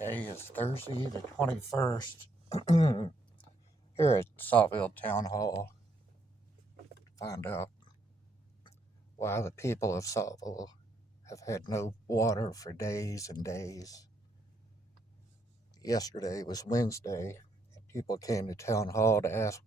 Today is Thursday, the 21st, here at Saltville Town Hall. Find out why the people of Saltville have had no water for days and days. Yesterday was Wednesday, and people came to Town Hall to ask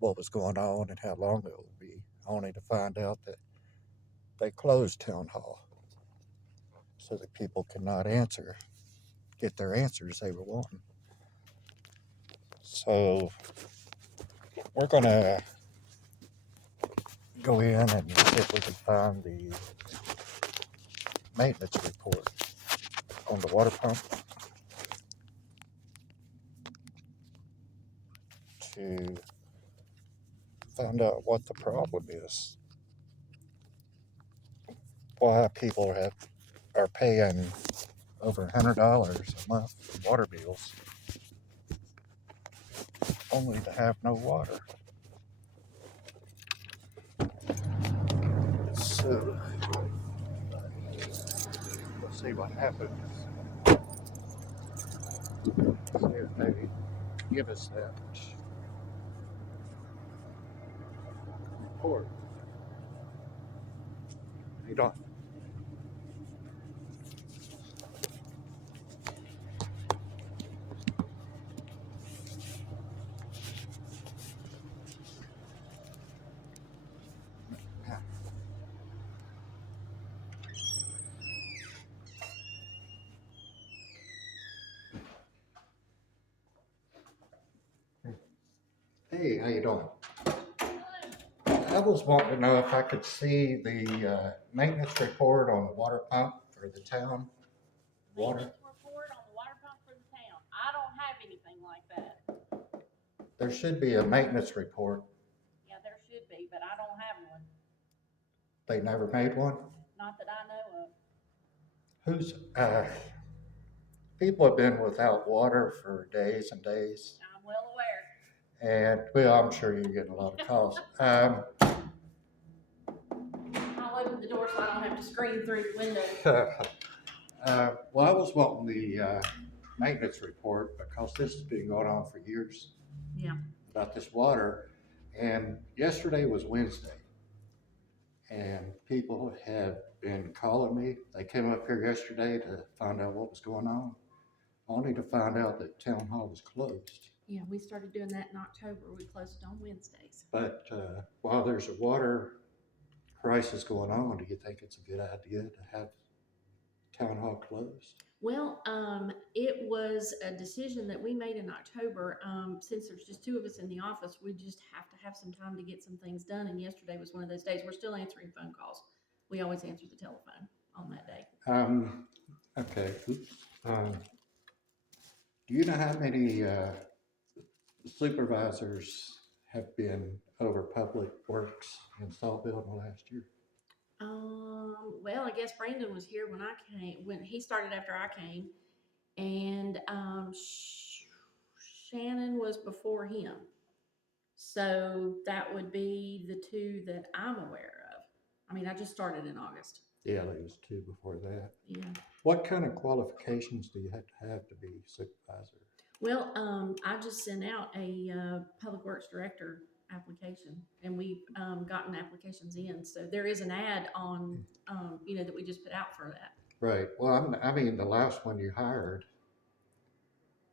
what was going on and how long it would be, only to find out that they closed Town Hall so that people could not get their answers they were wanting. So we're going to go in and see if we can find the maintenance report on the water pump to find out what the problem is. Why people are paying over $100 a month for water bills only to have no water. So let's see what happens. See if they give us that report. You don't. Hey, how you doing? I was wanting to know if I could see the maintenance report on the water pump for the town. Water. Maintenance report on the water pump for the town. I don't have anything like that. There should be a maintenance report. Yeah, there should be, but I don't have one. They never made one? Not that I know People have been without water for days and days. of. I'm well aware. And, well, I'm sure you're getting a lot of calls. I'll open the door so I don't have to scream through the window. Well, I was wanting the maintenance report because this has been going on for years. Yeah. About this water. And yesterday was Wednesday. And people have been calling me. They came up here yesterday to find out what was going on, only to find out that Town Hall was closed. Yeah, we started doing that in October. We closed it on Wednesdays. But while there's a water crisis going on, do you think it's a good idea to have Town Hall closed? Well, it was a decision that we made in October. Since there's just two of us in the office, we just have to have some time to get some things done. And yesterday was one of those days. We're still answering phone calls. We always answer the telephone on that day. Okay. Do you know how many supervisors have been over public works in Saltville in the last year? Well, I guess Brandon was here when he started after I came, and Shannon was before him. So that would be the two that I'm aware of. I mean, I just started in August. Yeah, there was two before that. Yeah. What kind of qualifications do you have to be supervisor? Well, I just sent out a public works director application, and we've gotten applications in. So there is an ad on, that we just put out for that. Right. Well, I mean, the last one you hired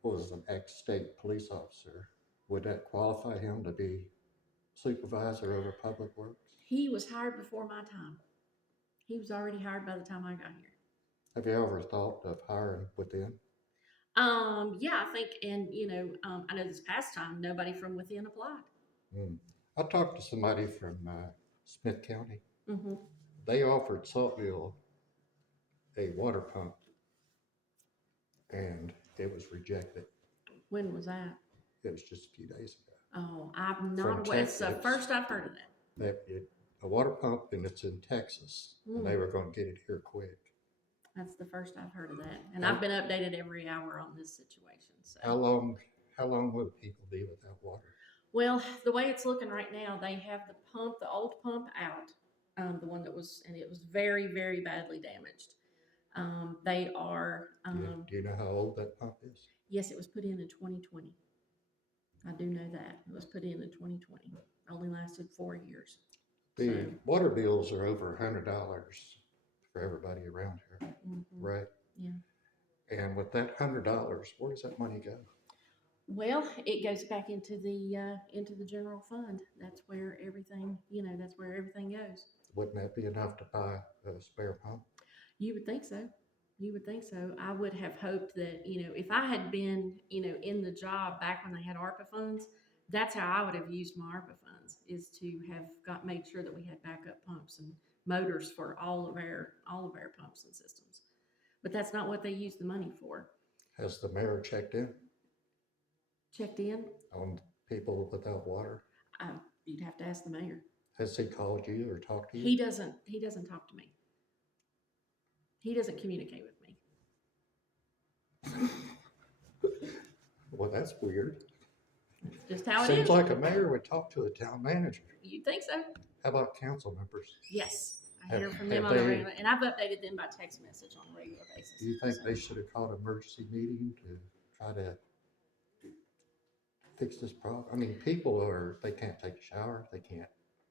was an ex-state police officer. Would that qualify him to be supervisor over public works? He was hired before my time. He was already hired by the time I got here. Have you ever thought of hiring within? Yeah, I think, and I know this past time nobody from within applied. I talked to somebody from Smith County. Mm-hmm. They offered Saltville a water pump, and it was rejected. When was that? It was just a few days ago. Oh, I'm not aware. It's the first I've heard of that. A water pump, and it's in Texas, and they were going to get it here quick. That's the first I've heard of that, and I've been updated every hour on this situation. So how long will people be without water? Well, the way it's looking right now, they have the old pump out, the one that was, and it was very, very badly damaged. They are, Do you know how old that pump is? yes, it was put in 2020. I do know that. It was put in 2020. Only lasted 4 years. The So- water bills are over $100 for everybody around here, Mhm. right? Yeah. And with that $100, where does that money go? Well, it goes back into the general fund. That's where everything, that's where everything goes. Wouldn't that be enough to buy a spare pump? You would think so. You would think so. I would have hoped that, if I had been, in the job back when they had ARPA funds, that's how I would have used my ARPA funds, is to have made sure that we had backup pumps and motors for all of our pumps and systems. But that's not what they use the money for. Has the mayor checked in Checked in, on people without water? you'd have to ask the mayor. Has he called you or talked to you? He doesn't talk to me. He doesn't communicate with me. Well, that's weird. It's just how it Seems is. like a mayor would talk to a town manager. You think so? How about council members? Yes. I Have- hear from them have on a they- regular, and I've updated them by text message on a regular basis. Do you think So, they should have called an emergency meeting to try to fix this problem? I mean, they can't take a shower, they can't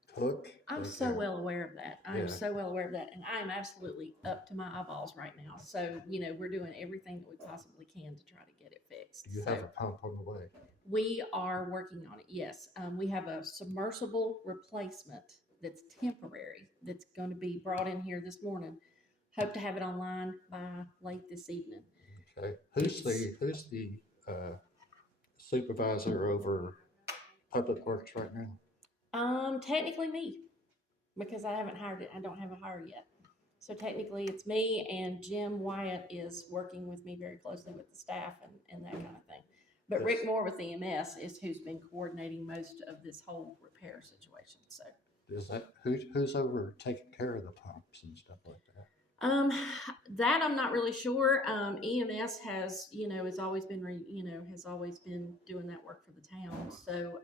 cook. I'm they so can't- well aware of that. I Yeah. am so well aware of that, and I am absolutely up to my eyeballs right now. So, we're doing everything that we possibly can to try to get it fixed. Do you So have a pump on the way? we are working on it. Yes, we have a submersible replacement that's temporary that's going to be brought in here this morning. Hope to have it online by late this evening. Okay. Who's the supervisor over Public Works right now? Technically me, because I haven't hired it. I don't have a hire yet. So technically it's me, and Jim Wyatt is working with me very closely with the staff and that kind of thing. But Rick Yes. Moore with EMS is who's been coordinating most of this whole repair situation. So Is that who's over taking care of the pumps and stuff like that? that I'm not really sure. EMS has, has always been, has always been doing that work for the town. So,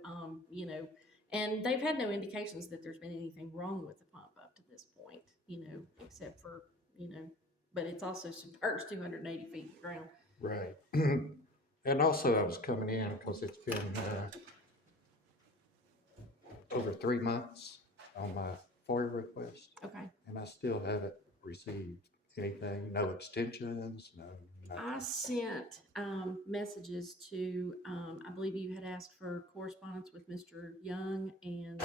and they've had no indications that there's been anything wrong with the pump up to this point, except for, but it's also submerged 280 feet in the ground. Right. And also I was coming in because it's been over 3 months on my FOIA request, Okay. and I still haven't received anything, no extensions, no I nothing. sent messages to, I believe you had asked for correspondence with Mr. Young and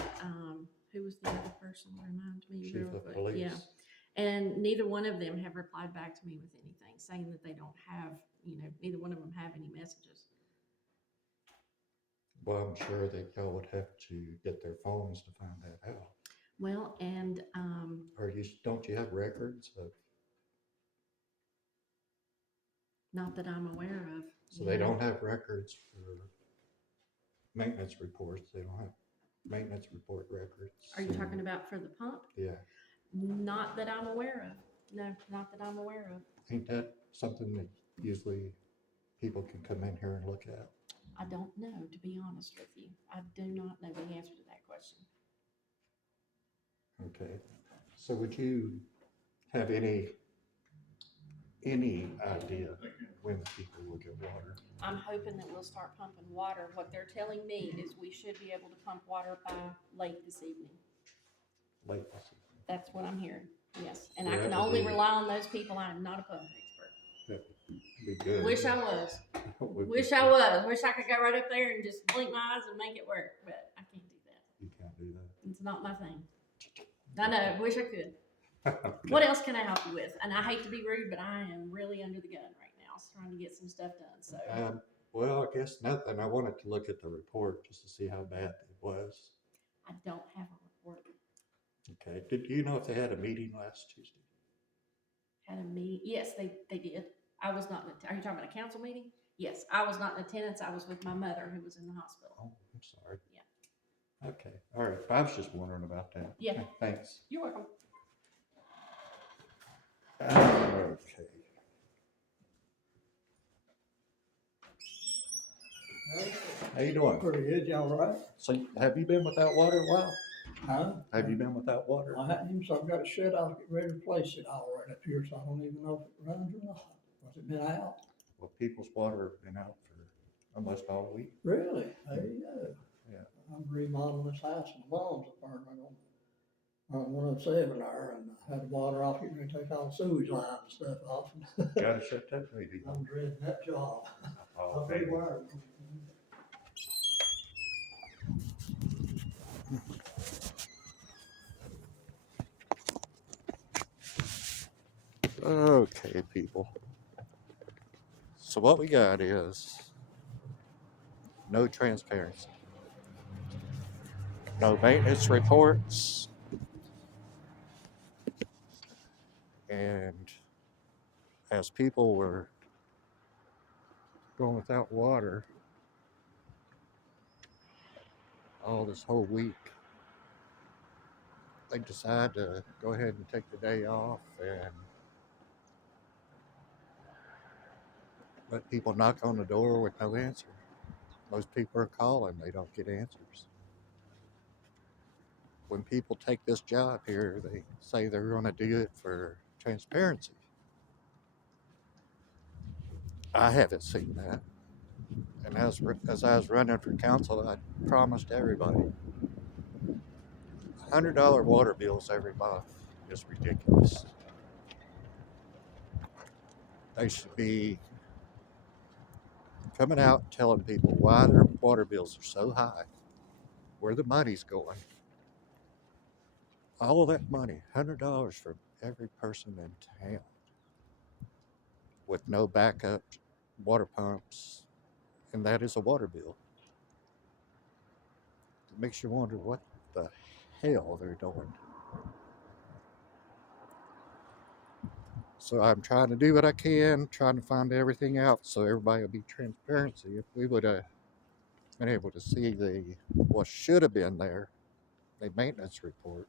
who was the other person? Remind me. Chief real of quick. police. Yeah. And neither one of them have replied back to me with anything, saying that they don't have, neither one of them have any messages. Well, I'm sure that y'all would have to get their phones to find that out. Well, and Or don't you have records of, not that I'm aware of. so they don't have records for maintenance reports, they don't have maintenance report records. Are you talking about for the pump? Yeah, Not that I'm aware of. No, not that I'm aware of. ain't that something that usually people can come in here and look at? I don't know, to be honest with you. I do not know the answer to that question. Okay, so would you have any idea when people will get water? I'm hoping that we'll start pumping water. What they're telling me is we should be able to pump water by late this evening. Late this evening? That's what I'm hearing, yes. And Well, I can that would only be- rely on those people. I'm not a pump expert. That'd be good. Wish I was. Would be Wish I good. was. Wish I could go right up there and just blink my eyes and make it work, but I can't do that. You can't do It's not my thing. I know, wish I could. that. What else can I help you with? And I hate to be rude, but I am really under the gun right now, so trying to get some stuff done, so. Well, I guess nothing. I wanted to look at the report just to see how bad it was. I don't have a report. Okay, did you know if they had a meeting last Tuesday? Had a meeting, yes, they did. I was not, are you talking about a council meeting? Yes, I was not in attendance. I was with my mother who was in the hospital. Oh, I'm sorry. Yeah. Okay, all right. I was just wondering about that. Yeah. Okay, thanks. You're welcome. Okay. How you doing? Pretty good, y'all right? So have you been without water a while? Huh? Have you been without water? I hadn't even, so I've got it shut off, get ready to replace it all right up here, so I don't even know if it runs or not. Has it been out? Well, people's water has been out for almost all week. Really? There you go. Yeah. I'm remodeling this house and the lawns apartment on 107 there, and I had the water off, getting ready to take all the sewage lines and stuff off. Gotta shut that baby. I'm dreading that job. Oh, I'll be baby. wired. Okay, people. So what we got is no transparency, no maintenance reports, and as people were going without water all this whole week, they decided to go ahead and take the day off and let people knock on the door with no answer. Most people are calling, they don't get answers. When people take this job here, they say they're going to do it for transparency. I haven't seen that. And as I was running for council, I promised everybody $100 water bills every month is ridiculous. They should be coming out and telling people why their water bills are so high, where the money's going. All of that money, $100 for every person in town, with no backup water pumps, and that is a water bill. It makes you wonder what the hell they're doing. So I'm trying to do what I can, trying to find everything out so everybody will be transparency. If we would have been able to see what should have been there, the maintenance report,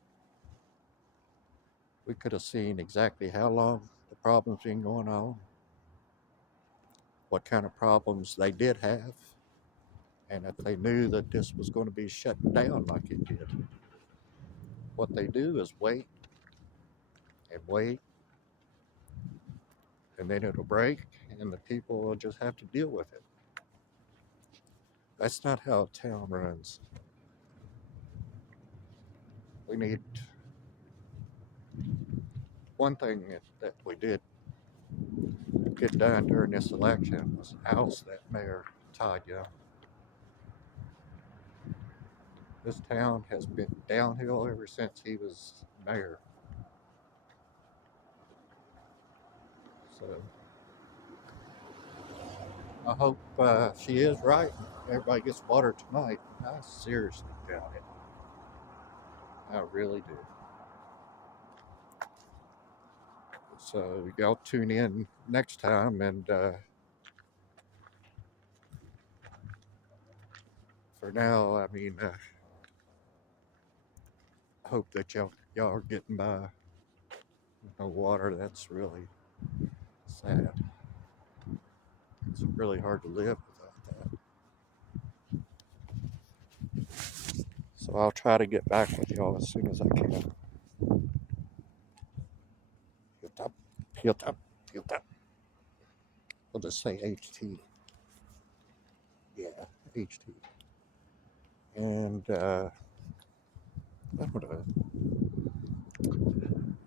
we could have seen exactly how long the problem's been going on, what kind of problems they did have, and if they knew that this was going to be shut down like it did. What they do is wait and wait, and then it'll break, and the people will just have to deal with it. That's not how a town runs. We need one thing that we did get done during this election was oust that mayor, Todd Young. This town has been downhill ever since he was mayor. So I hope she is right. Everybody gets water tonight. I seriously doubt it. I really do. So y'all tune in next time, and for now, I mean, I hope that y'all are getting by with no water. That's really sad. It's really hard to live without that. So I'll try to get back with y'all as soon as I can. Hilltop, hilltop, hilltop. We'll just say HT. Yeah, HT. And I don't know.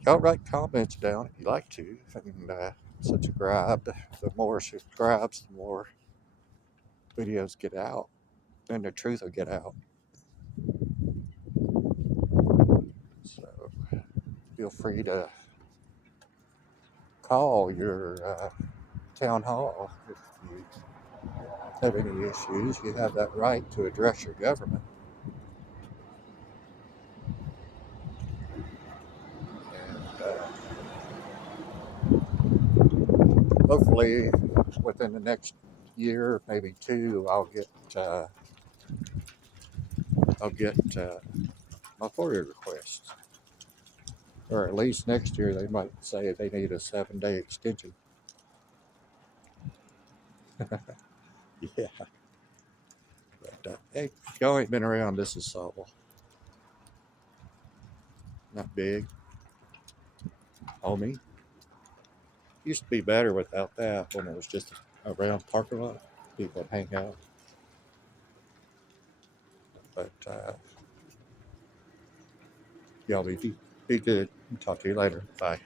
Y'all write comments down if you like to, and subscribe. The more subscribes, the more videos get out, and the truth will get out. So feel free to call your town hall if you have any issues. You have that right to address your government. And hopefully, within the next year, maybe two, I'll get my FOIA request. Or at least next year, they might say they need a 7-day extension. Yeah. But hey, if y'all ain't been around, this is Saul. not big. Homey. Used to be better without that when it was just a round parking lot. People would hang out. But y'all be good. Talk to you later. Bye.